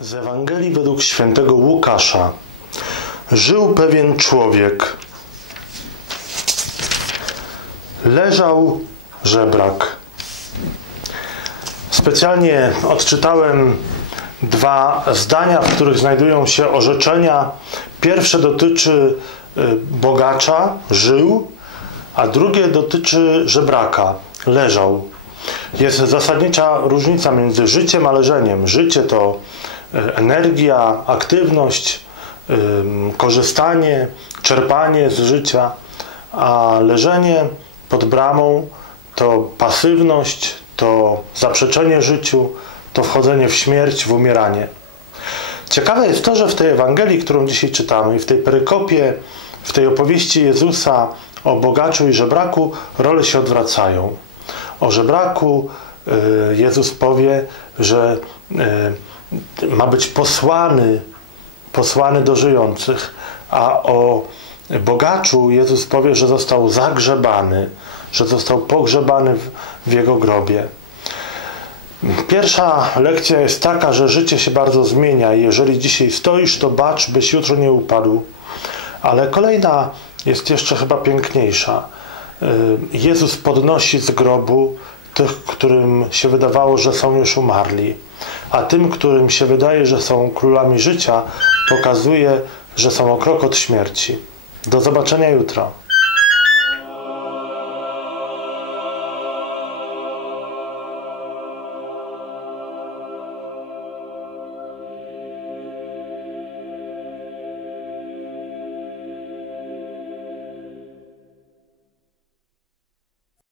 Z Ewangelii według świętego Łukasza. Żył pewien człowiek. Leżał żebrak. Specjalnie odczytałem dwa zdania, w których znajdują się orzeczenia. Pierwsze dotyczy y, bogacza, żył, a drugie dotyczy żebraka, leżał. Jest zasadnicza różnica między życiem a leżeniem. Życie to energia, aktywność, korzystanie, czerpanie z życia, a leżenie pod bramą to pasywność, to zaprzeczenie życiu, to wchodzenie w śmierć, w umieranie. Ciekawe jest to, że w tej Ewangelii, którą dzisiaj czytamy, i w tej perykopie, w tej opowieści Jezusa o bogaczu i żebraku, role się odwracają. O żebraku y, Jezus powie, że y, ma być posłany, posłany do żyjących, a o bogaczu Jezus powie, że został zagrzebany, że został pogrzebany w, w jego grobie. Pierwsza lekcja jest taka, że życie się bardzo zmienia i jeżeli dzisiaj stoisz, to bacz, byś jutro nie upadł. Ale kolejna jest jeszcze chyba piękniejsza. Y, Jezus podnosi z grobu tych, którym się wydawało, że są już umarli, a tym, którym się wydaje, że są królami życia, pokazuje, że są o krok od śmierci. Do zobaczenia jutro.